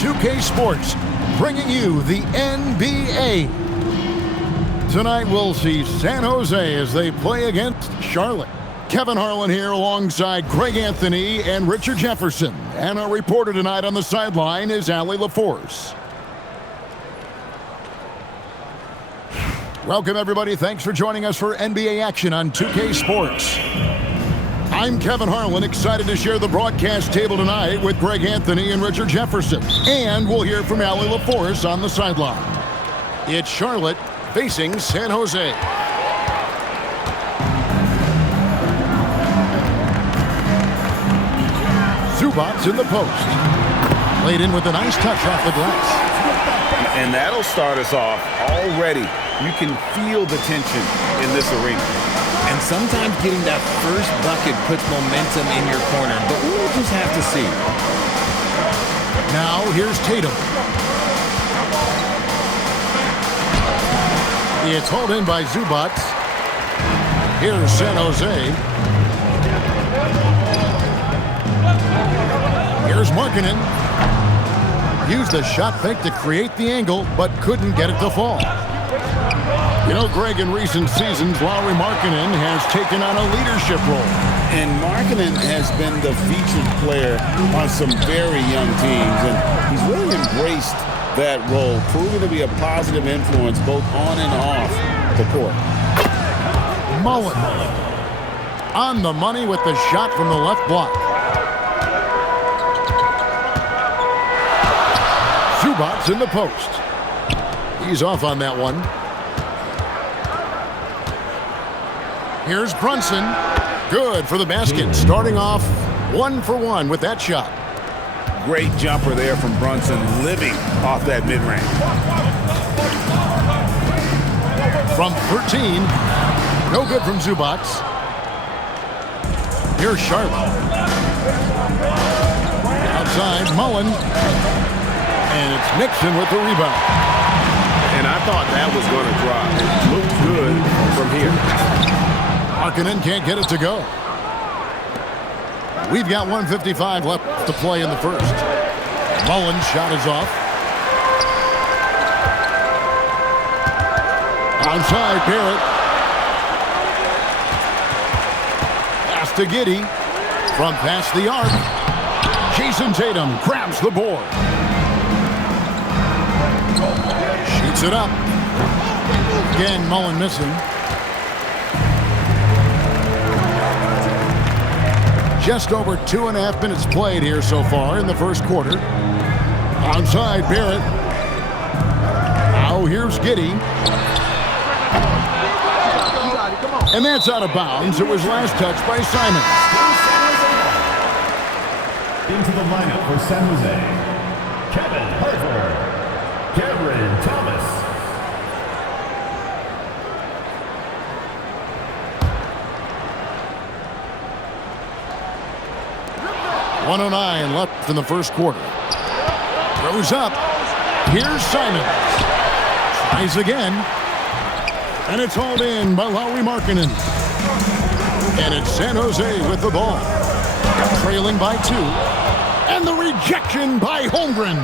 2K Sports, bringing you the NBA. Tonight we'll see San Jose as they play against Charlotte. Kevin Harlan here alongside Greg Anthony and Richard Jefferson. And our reporter tonight on the sideline is Allie LaForce. Welcome, everybody. Thanks for joining us for NBA action on 2K Sports. I'm Kevin Harlan, excited to share the broadcast table tonight with Greg Anthony and Richard Jefferson. And we'll hear from Allie LaForce on the sideline. It's Charlotte facing San Jose. Zubats in the post. Laid in with a nice touch off the glass. And that'll start us off already. You can feel the tension in this arena. And sometimes getting that first bucket puts momentum in your corner, but we'll just have to see. Now here's Tatum. It's hauled in by Zubats. Here's San Jose. Here's Markkanen. Used the shot fake to create the angle, but couldn't get it to fall. You know, Greg, in recent seasons, Lauri Markkanen has taken on a leadership role. And Markkanen has been the featured player on some very young teams, and he's really embraced that role, proving to be a positive influence both on and off the court. Mullen on the money with the shot from the left block. Zubats in the post. He's off on that one. Here's Brunson. Good for the basket. Starting off 1 for 1 with that shot. Great jumper there from Brunson, living off that mid-range. From 13. No good from Zubats. Here's Charlotte. Outside, Mullen. And it's Nixon with the rebound. And I thought that was going to drop. It looked good from here. Markkanen can't get it to go. We've got 1:55 left to play in the first. Mullen's shot is off. Outside, Barrett. Pass to Giddey. From past the arc. Jason Tatum grabs the board. Shoots it up. Again, Mullen missing. Just over 2.5 minutes played here so far in the first quarter. Outside, Barrett. Now here's Giddey. And that's out of bounds. It was last touched by Simon. Into the lineup for San Jose, Kevin Harlan, Cameron Thomas. .109 left in the first quarter. Throws up. Here's Simon. Tries again. And it's hauled in by Lauri Markkanen. And it's San Jose with the ball. Trailing by 2. And the rejection by Holmgren.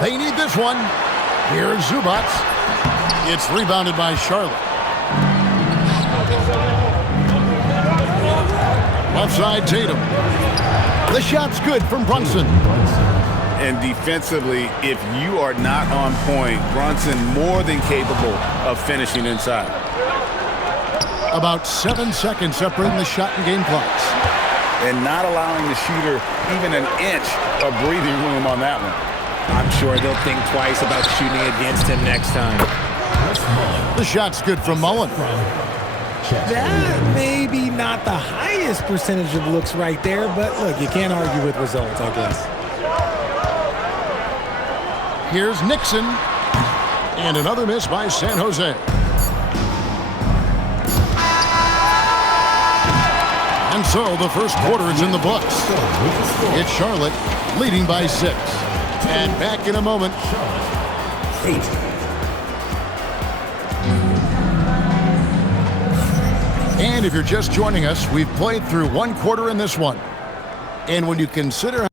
They need this one. Here's Zubats. It's rebounded by Charlotte. Left side, Tatum. The shot's good from Brunson. And defensively, if you are not on point, Brunson more than capable of finishing inside. About 7 seconds separating the shot and game clocks. And not allowing the shooter even an inch of breathing room on that one. I'm sure they'll think twice about shooting against him next time. The shot's good from Mullen. That may be not the highest percentage of looks right there, but look, you can't argue with results, I guess. Here's Nixon. And another miss by San Jose. And so the first quarter is in the books. It's Charlotte leading by 6. And back in a moment. 8. And if you're just joining us, we've played through 1 quarter in this one. And when you consider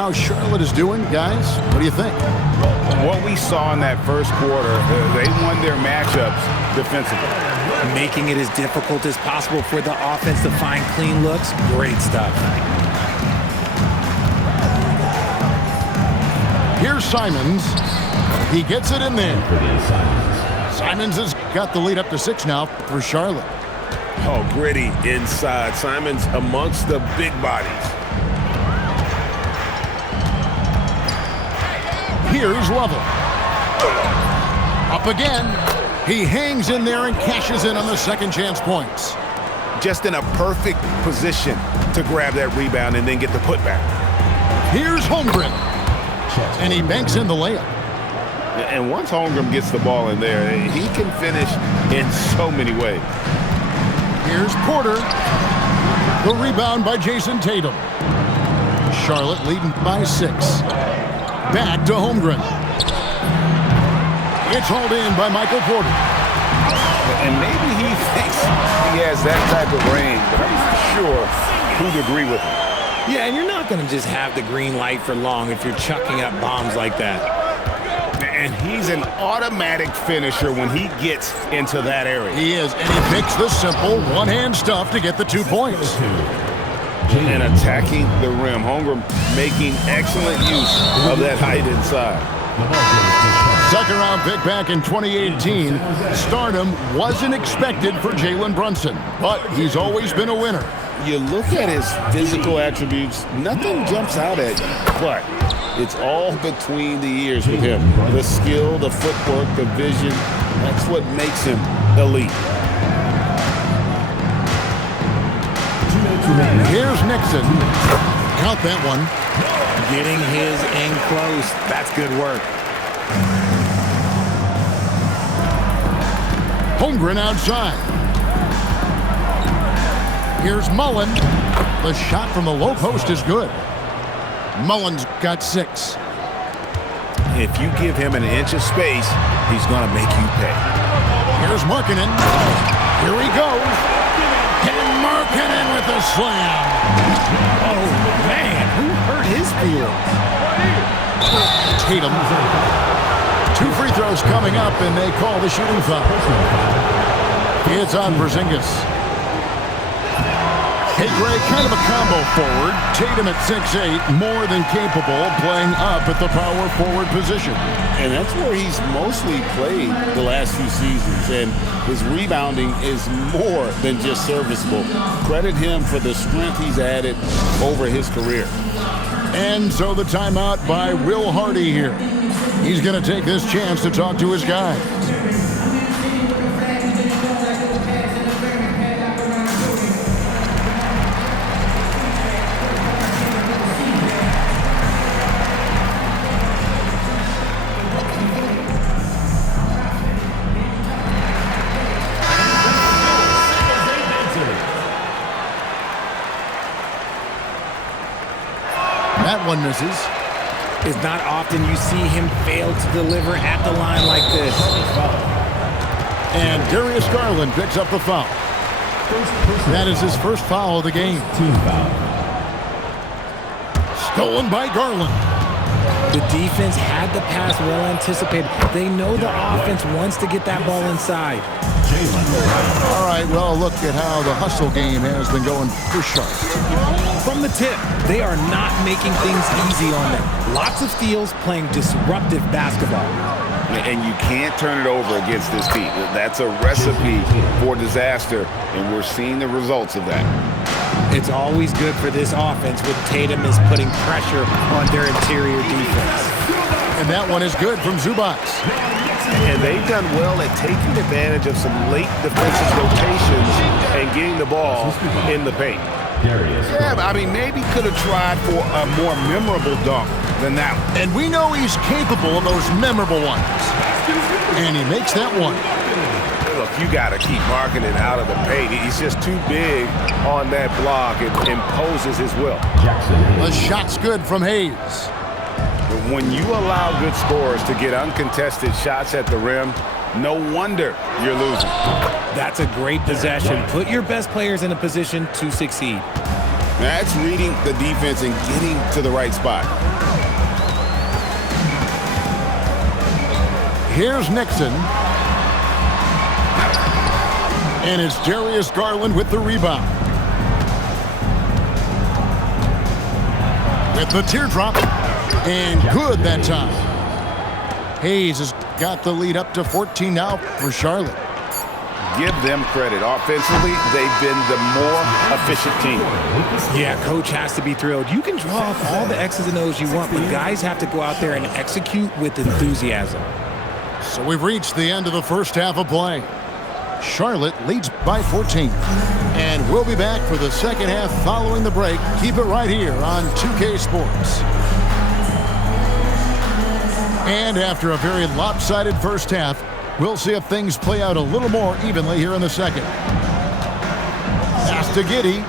How Charlotte is doing, guys? What do you think? What we saw in that first quarter, they won their matchups defensively. Making it as difficult as possible for the offense to find clean looks. Great stuff. Here's Simons. He gets it in there. Simons has got the lead up to 6 now for Charlotte. Oh, gritty inside. Simons amongst the big bodies. Here's Lovell. Up again. He hangs in there and cashes in on the second chance points. Just in a perfect position to grab that rebound and then get the putback. Here's Holmgren. And he banks in the layup. And once Holmgren gets the ball in there, he can finish in so many ways. Here's Porter. The rebound by Jason Tatum. Charlotte leading by 6. Back to Holmgren. It's hauled in by Michael Porter. And maybe he thinks he has that type of range, but I'm not sure who'd agree with him. Yeah, and you're not going to just have the green light for long if you're chucking up bombs like that. And he's an automatic finisher when he gets into that area. He is, and he picks the simple one-hand stuff to get the 2 points. And attacking the rim. Holmgren making excellent use of that height inside. Second round pick back in 2018. Stardom wasn't expected for Jalen Brunson, but he's always been a winner. You look at his physical attributes, nothing jumps out at you, but it's all between the ears with him. The skill, the footwork, the vision, that's what makes him elite. Here's Nixon. Count that one. Getting his in close. That's good work. Holmgren outside. Here's Mullen. The shot from the low post is good. Mullen's got 6. If you give him an inch of space, he's going to make you pay. Here's Markkanen. Here he goes. And Markkanen with the slam. Oh, man, who hurt his feelings? Tatum. 2 free throws coming up, and they call the shooting foul. It's on Porzingis. Hey, Greg, kind of a combo forward. Tatum at 6'8", more than capable of playing up at the power forward position. And that's where he's mostly played the last few seasons, and his rebounding is more than just serviceable. Credit him for the strength he's added over his career. And so the timeout by Will Hardy here. He's going to take this chance to talk to his guys. That one misses. It's not often you see him fail to deliver at the line like this. And Darius Garland picks up the foul. That is his first foul of the game. Stolen by Garland. The defense had the pass well anticipated. They know the offense wants to get that ball inside. All right, well, look at how the hustle game has been going for Charlotte. From the tip, they are not making things easy on them. Lots of steals, playing disruptive basketball. And you can't turn it over against this team. That's a recipe for disaster, and we're seeing the results of that. It's always good for this offense when Tatum is putting pressure on their interior defense. And that one is good from Zubac. And they've done well at taking advantage of some late defensive rotations and getting the ball in the paint. Yeah, but I mean, maybe could have tried for a more memorable dunk than that one. And we know he's capable of those memorable ones. And he makes that one. Look, you got to keep Markkanen out of the paint. He's just too big on that block and imposes his will. The shot's good from Hayes. But when you allow good scorers to get uncontested shots at the rim, no wonder you're losing. That's a great possession. Put your best players in a position to succeed. That's reading the defense and getting to the right spot. Here's Nixon. And it's Darius Garland with the rebound. With the teardrop. And good that time. Hayes has got the lead up to 14 now for Charlotte. Give them credit. Offensively, they've been the more efficient team. Yeah, coach has to be thrilled. You can draw up all the X's and O's you want, but guys have to go out there and execute with enthusiasm. So we've reached the end of the first half of play. Charlotte leads by 14. And we'll be back for the second half following the break. Keep it right here on 2K Sports. And after a very lopsided first half, we'll see if things play out a little more evenly here in the second. Pass to Giddey.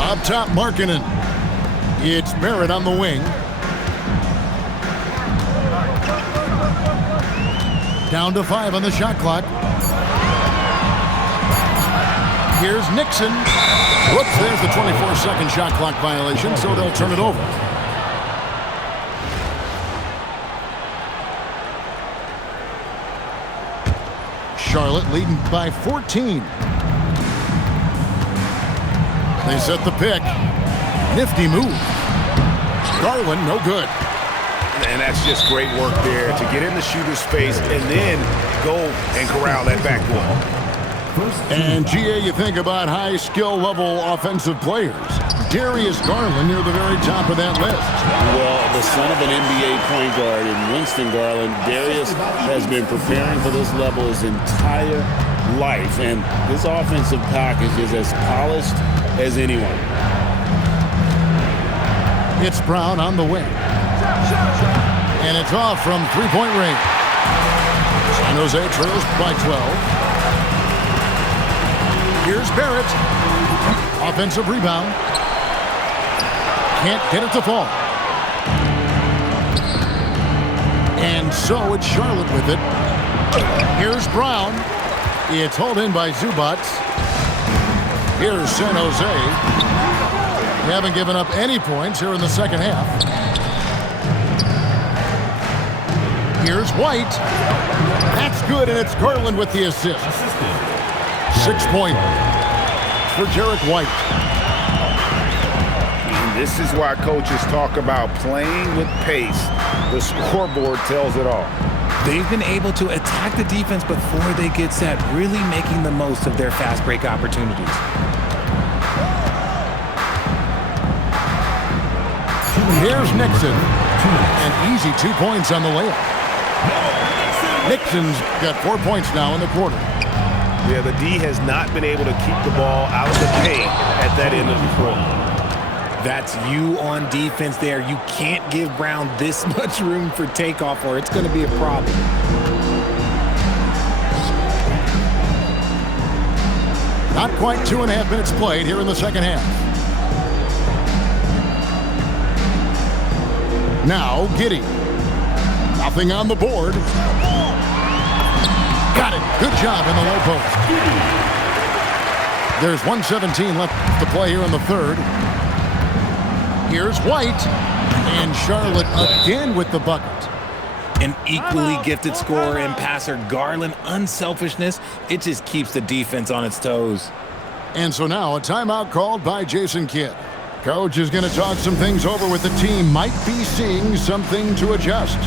Up top, Markkanen. It's Barrett on the wing. Down to 5 on the shot clock. Here's Nixon. Whoops, there's the 24-second shot clock violation, so they'll turn it over. Charlotte leading by 14. They set the pick. Nifty move. Garland, no good. And that's just great work there to get in the shooter's space and then go and corral that backboard. And, GA, you think about high skill level offensive players. Darius Garland near the very top of that list. Well, the son of an NBA point guard in Winston Garland, Darius has been preparing for this level his entire life. And this offensive package is as polished as anyone. It's Brown on the wing. And it's off from three-point range. San Jose trails by 12. Here's Barrett. Offensive rebound. Can't get it to fall. And so it's Charlotte with it. Here's Brown. It's hauled in by Zubac. Here's San Jose. They haven't given up any points here in the second half. Here's White. That's good, and it's Garland with the assist. 6-point for Jarrett White. And this is why coaches talk about playing with pace. The scoreboard tells it all. They've been able to attack the defense before they get set, really making the most of their fast break opportunities. Here's Nixon. An easy 2 points on the layup. Nixon's got 4 points now in the quarter. Yeah, the D has not been able to keep the ball out of the paint at that end of the floor. That's you on defense there. You can't give Brown this much room for takeoff or it's going to be a problem. Not quite 2.5 minutes played here in the second half. Now, Giddey. Nothing on the board. Got it. Good job in the low post. There's 1:17 left to play here in the third. Here's White. And Charlotte again with the bucket. An equally gifted scorer and passer, Garland, unselfishness. It just keeps the defense on its toes. And so now a timeout called by Jason Kidd. Coach is going to talk some things over with the team. Might be seeing something to adjust.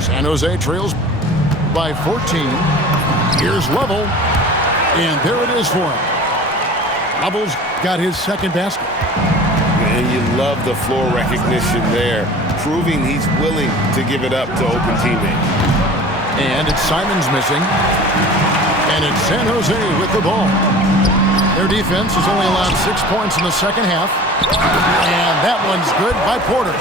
San Jose trails by 14. Here's Lovell. And there it is for him. Lovell's got his second basket. And you love the floor recognition there, proving he's willing to give it up to open teammates. And it's Simons missing. And it's San Jose with the ball. Their defense has only allowed 6 points in the second half. And that one's good by Porter.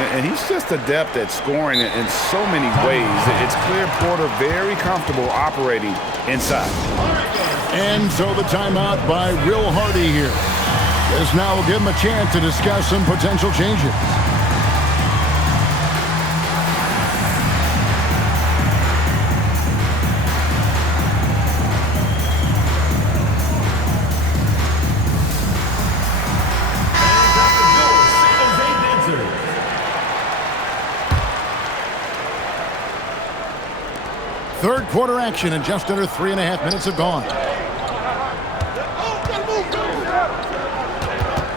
And he's just adept at scoring in so many ways. It's clear Porter very comfortable operating inside. And so the timeout by Will Hardy here. This now will give him a chance to discuss some potential changes. Third quarter action, and just under 3.5 minutes have gone.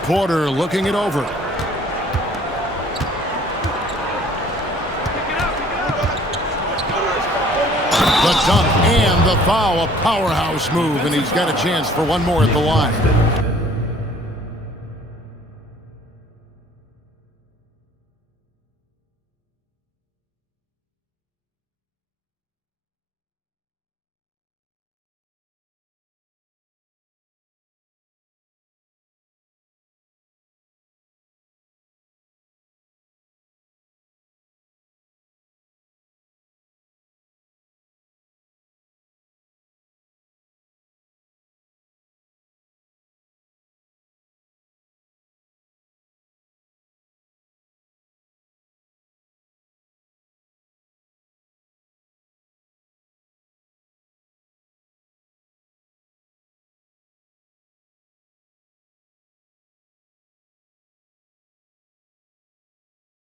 Porter looking it over. The dunk and the foul, a powerhouse move, and he's got a chance for one more at the line.